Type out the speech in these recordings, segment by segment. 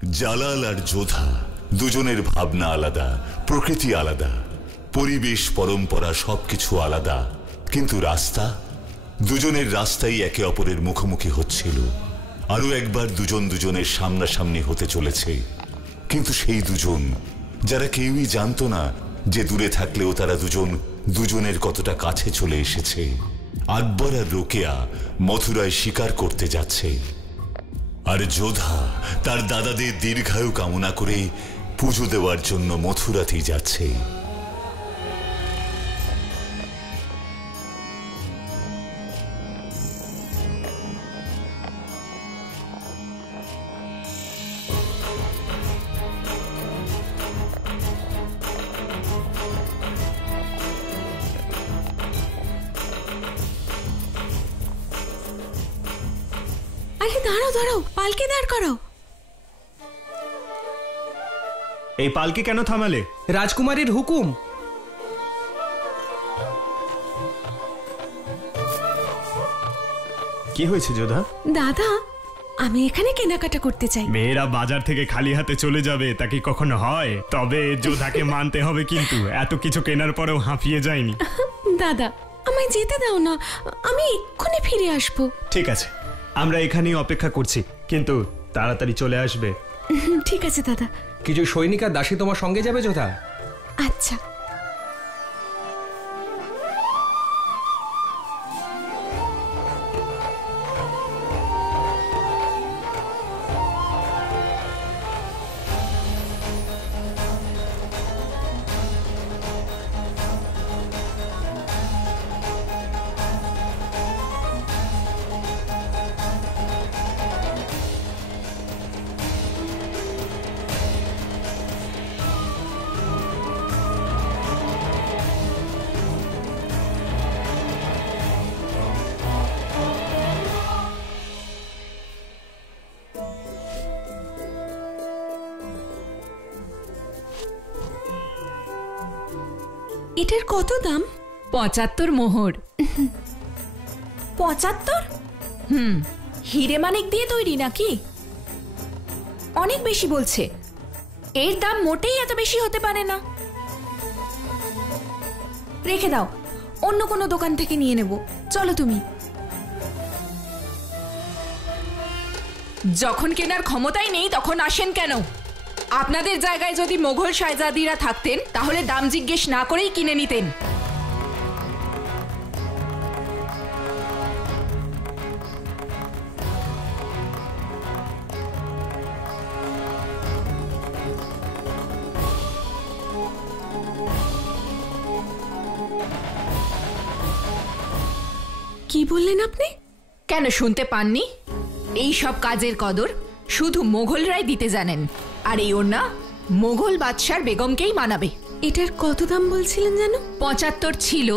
জালাল আর যোধা দুজনের ভাবনা আলাদা, প্রকৃতি আলাদা, পরিবেশ পরম্পরা সবকিছু আলাদা, কিন্তু রাস্তা, দুজনের রাস্তাই একে অপরের মুখোমুখি হচ্ছিল। আরো একবার দুজন দুজনের সামনাসামনি হতে চলেছে, কিন্তু সেই দুজন যারা কেউই জানতো না যে দূরে থাকলেও তারা দুজন দুজনের কতটা কাছে চলে এসেছে। আকবর আর রোকেয়া মথুরায় শিকার করতে যাচ্ছে, আর যোধা তার দাদাদের দীর্ঘায়ু কামনা করে পুজো দেওয়ার জন্য মথুরাতেই যাচ্ছে। আরে দাঁড়াও দাঁড়াও, পালকি দাঁড় করো। এই পালকি কেন থামালে? রাজকুমারীর হুকুম। কি হয়েছে যোধা? দাদা, আমি এখানে কেনাকাটা করতে চাই। মেয়েরা বাজার থেকে খালি হাতে চলে যাবে তা কি কখনো হয়? তবে যোধাকে মানতে হবে, কিন্তু এত কিছু কেনার পরেও হাঁপিয়ে যায়নি। দাদা, আমায় যেতে দাও না, আমি এক্ষুনি ফিরে আসবো। ঠিক আছে, আমরা এখানেই অপেক্ষা করছি, কিন্তু তাড়াতাড়ি চলে আসবে। ঠিক আছে দাদা। কিছু সৈনিক আর দাসী তোমার সঙ্গে যাবে যোধা? আচ্ছা। এটার কত দাম? ৭৫ মোহর। ৭৫? হিরে মানিক দিয়ে তৈরি নাকি? অনেক বেশি বলছে। এর দাম মোটেই এত বেশি হতে পারে না। রেখে দাও, অন্য কোনো দোকান থেকে নিয়ে নেব। চলো তুমি। যখন কেনার ক্ষমতাই নেই তখন আসেন কেন? আপনাদের জায়গায় যদি মোগল শাহজাদিরা থাকতেন তাহলে দাম জিজ্ঞেস না করেই কিনে নিতেন। কি বললেন আপনি? কেন শুনতে পাননি? এই সব কাজের কদর শুধু মোগলরাই দিতে জানেন, আর এই ওড়না মোগল বাদশার বেগমকেই মানাবে। এটার কত দাম বলছিলেন যেন? ৭৫ ছিল,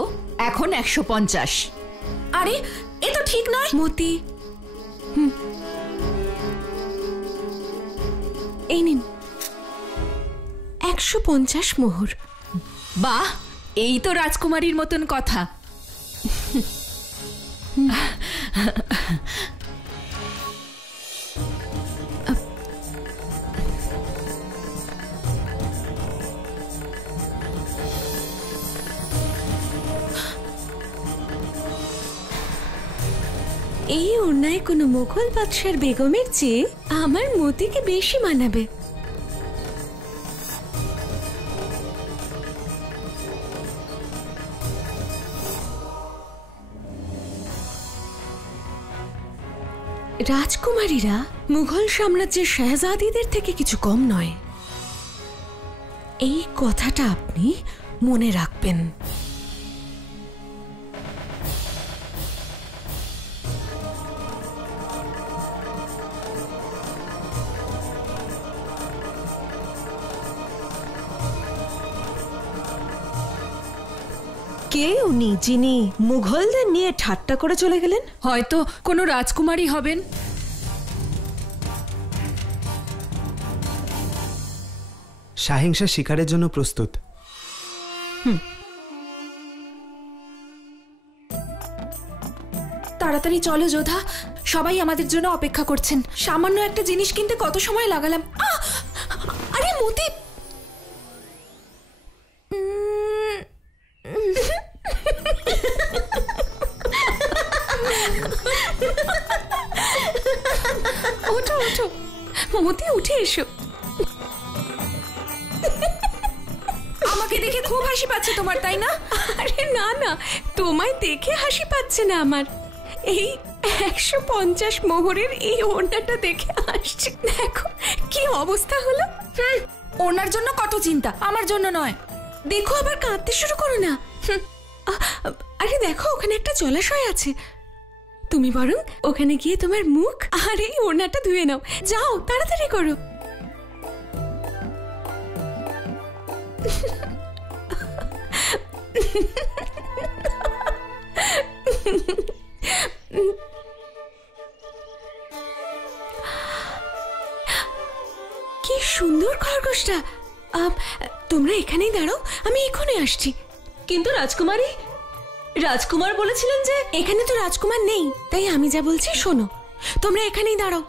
এখন ১৫০। আরে এ তো ঠিক নয়। মতি, এই নিন ১৫০ মোহর। বাহ, এই তো রাজকুমারীর মতন কথা। এই ওড়নায় কোনো মোগল বাদশার বেগমের চেয়ে আমার মতিকে বেশি মানাবে। রাজকুমারীরা মুঘল সাম্রাজ্যের শাহজাদিদের থেকে কিছু কম নয়, এই কথাটা আপনি মনে রাখবেন। কে উনি যিনি মুঘলদের নিয়ে ঠাট্টা করে চলে গেলেন? হয়তো কোনো রাজকুমারী হবেন। সহিংসা শিকারের জন্য প্রস্তুত। তাড়াতাড়ি চলো যোধা, সবাই আমাদের জন্য অপেক্ষা করছেন। সামান্য একটা জিনিস কিনতে কত সময় লাগালাম। আরে মতি, ওঠো ওঠো মতি, উঠে এসো। আমাকে দেখে খুব হাসি পাচ্ছে তোমার, তাই না? আরে না না, তোমায় দেখে হাসি পাচ্ছে না আমার, এই 150 মোহরের এই ওড়নাটা দেখে আসছে। দেখো কি অবস্থা হলো। ওনার জন্য কত চিন্তা, আমার জন্য নয়। দেখো আবার কাঁদতে শুরু করো না। আরে দেখো ওখানে একটা জলাশয় আছে, তুমি বরং ওখানে গিয়ে তোমার মুখ আর এই ওড়নাটা ধুয়ে নাও। যাও তাড়াতাড়ি করো। কি সুন্দর খরগোশটা। তোমরা এখানেই দাঁড়াও, আমি এখনই আসছি। কিন্তু রাজকুমারী, রাজকুমার বলেছিলেন যে এখানে তো রাজকুমার নেই, তাই আমি যা বলছি শোনো। তোমরা এখানেই দাঁড়াও।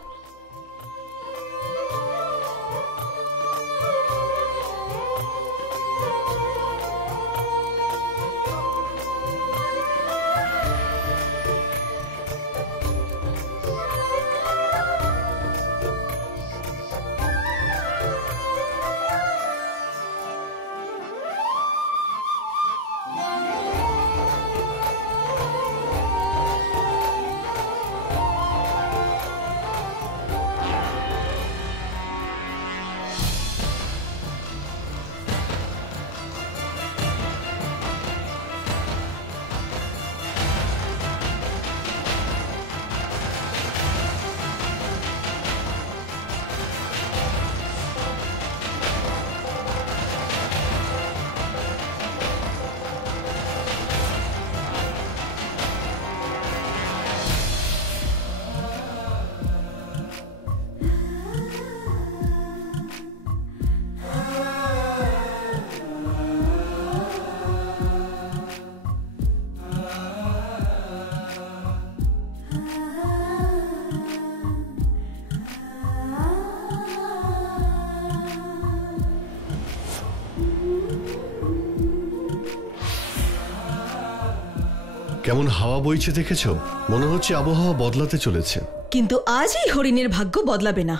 কেমন হাওয়া বইছে দেখেছো? মনে হচ্ছে আবহাওয়া বদলাতে চলেছে। কিন্তু আজ এই হরিণের ভাগ্য বদলাবে না।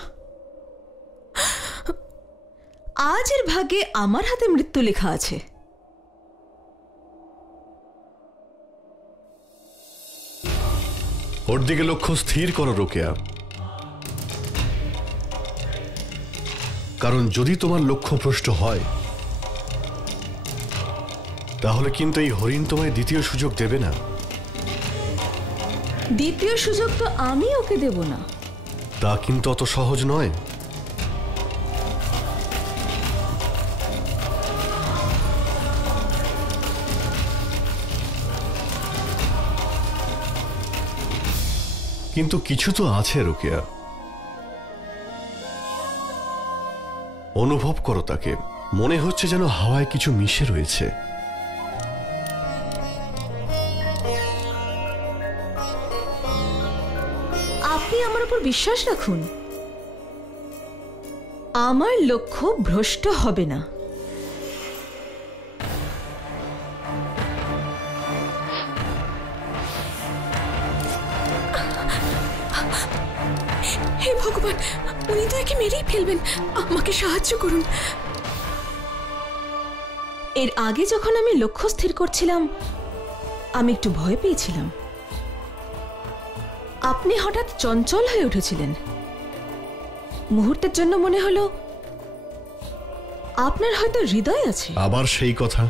আজ এর ভাগ্যে আমার হাতে মৃত্যু লেখা আছে। ওর দিকে লক্ষ্য স্থির করো রোকেয়া, কারণ যদি তোমার লক্ষ্য ভ্রষ্ট হয় তাহলে কিন্তু এই হরিণ তোমায় দ্বিতীয় সুযোগ দেবে না। দ্বিতীয় সুযোগ তো আমি ওকে দেব না। তা কিন্তু অত সহজ নয়। কিন্তু কিছু তো আছে রোকেয়া, অনুভব করো তাকে। মনে হচ্ছে যেন হাওয়ায় কিছু মিশে রয়েছে। আপনি আমার উপর বিশ্বাস রাখুন, আমার লক্ষ্য ভ্রষ্ট হবে না। হে ভগবান, উনি তো একে মেরেই ফেলবেন, আমাকে সাহায্য করুন। এর আগে যখন আমি লক্ষ্য স্থির করছিলাম আমি একটু ভয় পেয়েছিলাম। আপনি হঠাৎ চঞ্চল হয়ে উঠেছিলেন। মুহূর্তের জন্য মনে হলো আপনার হয়তো হৃদয় আছে। আবার সেই কথা।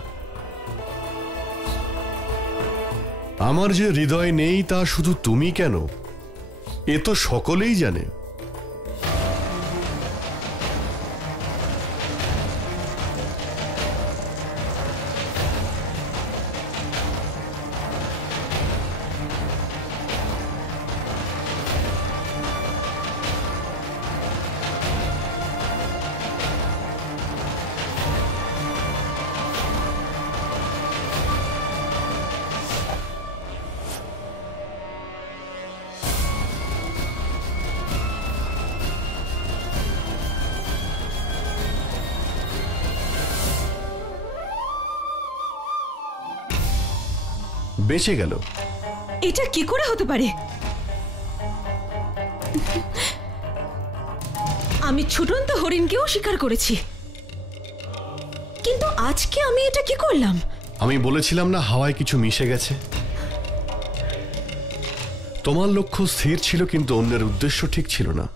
আমার যে হৃদয় নেই তা শুধু তুমি কেন, এ তো সকলেই জানে। বেঁচে গেল। এটা কি করে হতে পারে? আমি ছুটন্ত হরিণকেও শিকার করেছি, কিন্তু আজকে আমি এটা কি করলাম? আমি বলেছিলাম না হাওয়ায় কিছু মিশে গেছে। তোমার লক্ষ্য স্থির ছিল, কিন্তু অন্যের উদ্দেশ্য ঠিক ছিল না।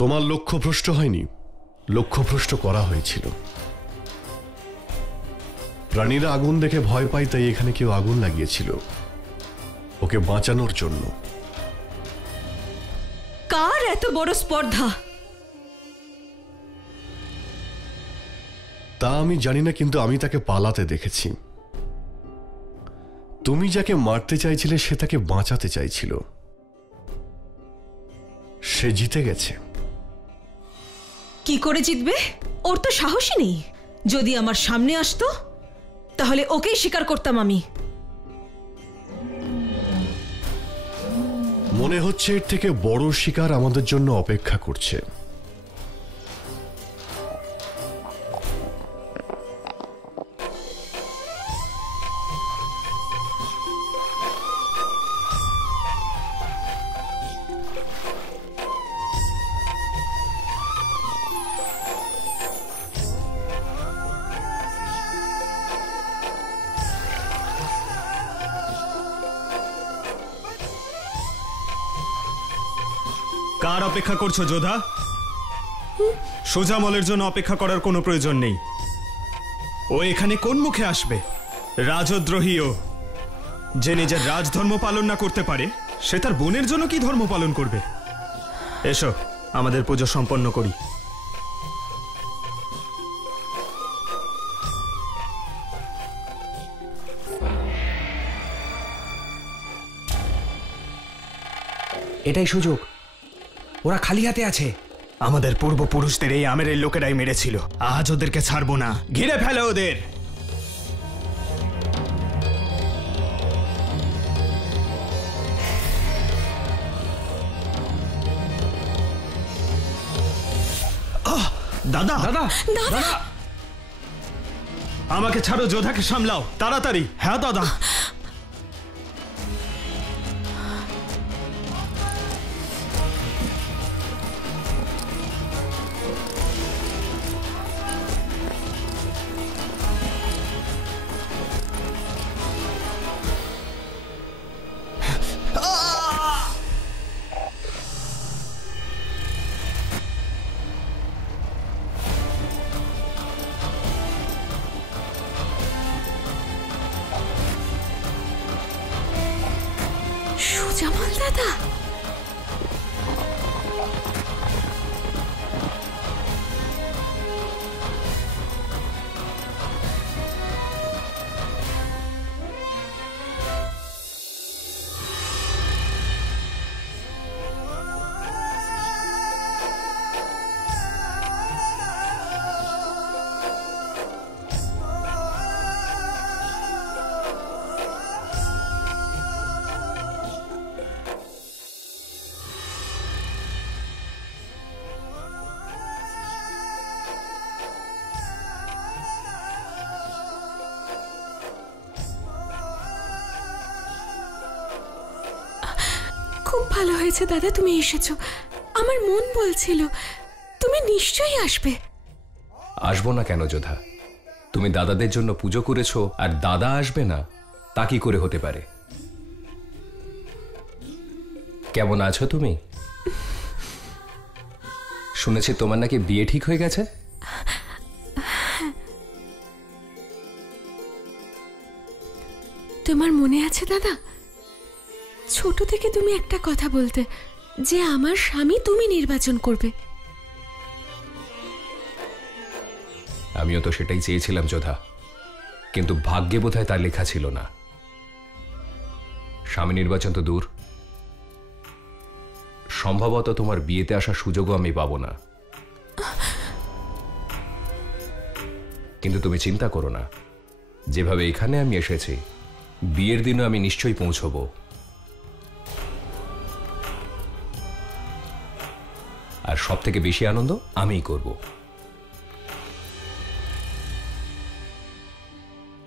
তোমার লক্ষ্যভ্রষ্ট হয়নি, লক্ষ্যভ্রষ্ট করা হয়েছিল। প্রাণীরা আগুন দেখে ভয় পায়, তাই এখানে কেউ আগুন লাগিয়েছিল ওকে বাঁচানোর জন্য। কার এত বড় স্পর্ধা? তা আমি জানি না, কিন্তু আমি তাকে পালাতে দেখেছি। তুমি যাকে মারতে চাইছিলে সে তাকে বাঁচাতে চাইছিল। সে জিতে গেছে। কি করে জিতবে? ওর তো সাহসই নেই। যদি আমার সামনে আসতো তাহলে ওকেই শিকার করতাম আমি। মনে হচ্ছে এর থেকে বড় শিকার আমাদের জন্য অপেক্ষা করছে। কার অপেক্ষা করছো যোধা? সোজামলের জন্য অপেক্ষা করার কোনো প্রয়োজন নেই। ও এখানে কোন মুখে আসবে? রাজদ্রোহী ও। যে নিজের রাজধর্ম পালন না করতে পারে সে তার বোনের জন্য কি ধর্ম পালন করবে? এসো আমাদের পুজো সম্পন্ন করি। এটাই সুযোগ। ওরা খালি হাতে আছে। আমাদের পূর্বপুরুষদের এই আমেরের লোকেরাই মেরেছিল। আজ ওদেরকে ছাড়বো না। ঘিরে ফেলো ওদের। দাদা দাদা দাদা, আমাকে ছাড়ো, যোধাকে সামলাও তাড়াতাড়ি। হ্যাঁ দাদা। দাদা, খুব ভালো হয়েছে দাদা তুমি এসেছো। আমার মন বলছিল তুমি নিশ্চয়ই আসবে। আসবো না কেন যোধা? তুমি দাদাদের জন্য পুজো করেছো আর দাদা আসবে না তা কি করে হতে পারে? কেমন আছো তুমি? শুনেছি তোমার নাকি বিয়ে ঠিক হয়ে গেছে। তোমার মনে আছে দাদা, ছোট থেকে তুমি একটা কথা বলতে যে আমার স্বামী তুমি নির্বাচন করবে। আমিও তো সেটাই চেয়েছিলাম যোধা, কিন্তু ভাগ্যে বোধহয় তার লেখা ছিল না। স্বামী নির্বাচন তো দূর, সম্ভবত তোমার বিয়েতে আসার সুযোগও আমি পাবো না। কিন্তু তুমি চিন্তা করো না, যেভাবে এখানে আমি এসেছি বিয়ের দিনও আমি নিশ্চয়ই পৌঁছবো। আর সব থেকে বেশি আনন্দ আমিই করব।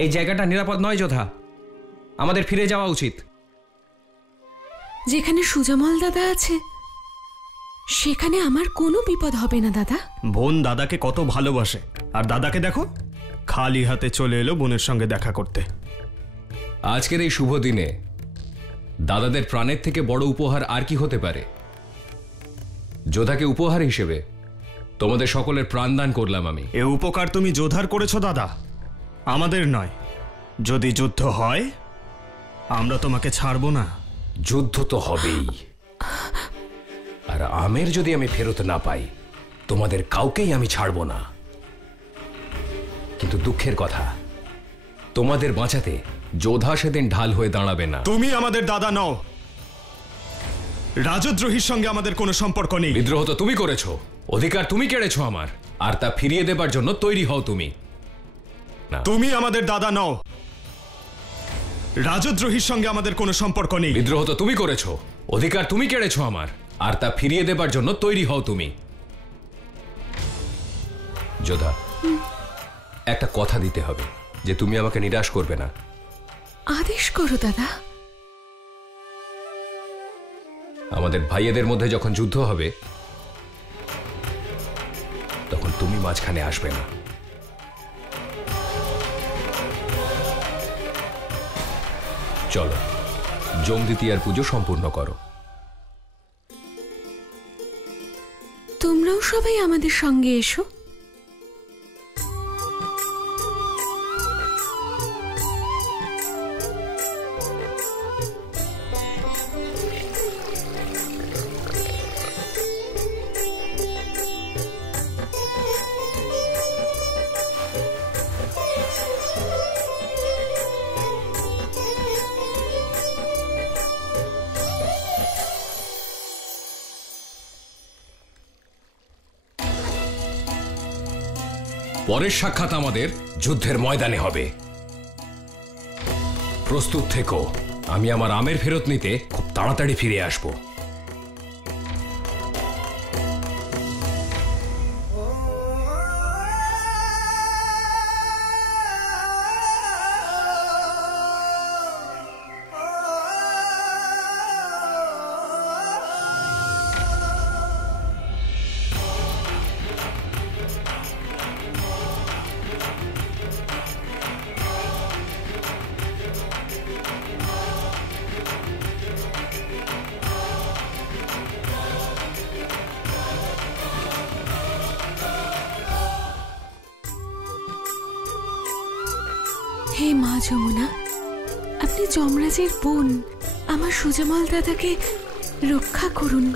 এই জায়গাটা নিরাপদ নয় যোধা, আমাদের ফিরে যাওয়া উচিত। যেখানে সুজমল দাদা আছে সেখানে আমার কোনো বিপদ হবে না দাদা। বোন দাদাকে কত ভালোবাসে, আর দাদাকে দেখো খালি হাতে চলে এলো বোনের সঙ্গে দেখা করতে। আজকের এই শুভ দিনে দাদাদের প্রাণের থেকে বড় উপহার আর কি হতে পারে? যোধাকে উপহার হিসেবে তোমাদের সকলের প্রাণদান করলাম আমি। এ উপকার তুমি যোধার করেছো দাদা, আমাদের নয়। যদি যুদ্ধ হয় আমরা তোমাকে ছাড়বো না। যুদ্ধ তো হবেই, আর আমের যদি আমি ফেরত না পাই তোমাদের কাউকেই আমি ছাড়বো না। কিন্তু দুঃখের কথা, তোমাদের বাঁচাতে যোধা সেদিন ঢাল হয়ে দাঁড়াবে না। তুমি আমাদের দাদা নও, রাজদ্রোহীর সঙ্গে আমাদের কোনো সম্পর্ক নেই। বিদ্রোহ তো তুমি করেছো, অধিকার তুমি কেড়েছো আমার, আর তা ফিরিয়ে দেবার জন্য তৈরি হও তুমি। তুমি আমাদের দাদা নও, রাজদ্রোহীর সঙ্গে আমাদের কোনো সম্পর্ক নেই। বিদ্রোহ তো তুমি করেছো, অধিকার তুমি কেড়েছো আমার, আর তা ফিরিয়ে দেবার জন্য তৈরি হও তুমি। যোধা, একটা কথা দিতে হবে যে তুমি আমাকে নিরাশ করবে না। আদেশ করো দাদা। আমাদের ভাইয়েদের মধ্যে যখন যুদ্ধ হবে তখন তুমি মাঝখানে আসবে না। চলো যম দ্বিতীয়ার পুজো সম্পূর্ণ করো। তোমরাও সবাই আমাদের সঙ্গে এসো। পরের সাক্ষাৎ আমাদের যুদ্ধের ময়দানে হবে। প্রস্তুত থেকো, আমি আমার আমের ফেরত নিতে খুব তাড়াতাড়ি ফিরে আসব। হে মা যমুনা, আপনি যমরাজের বোন আমার সুজমল দাদাকে রক্ষা করুন।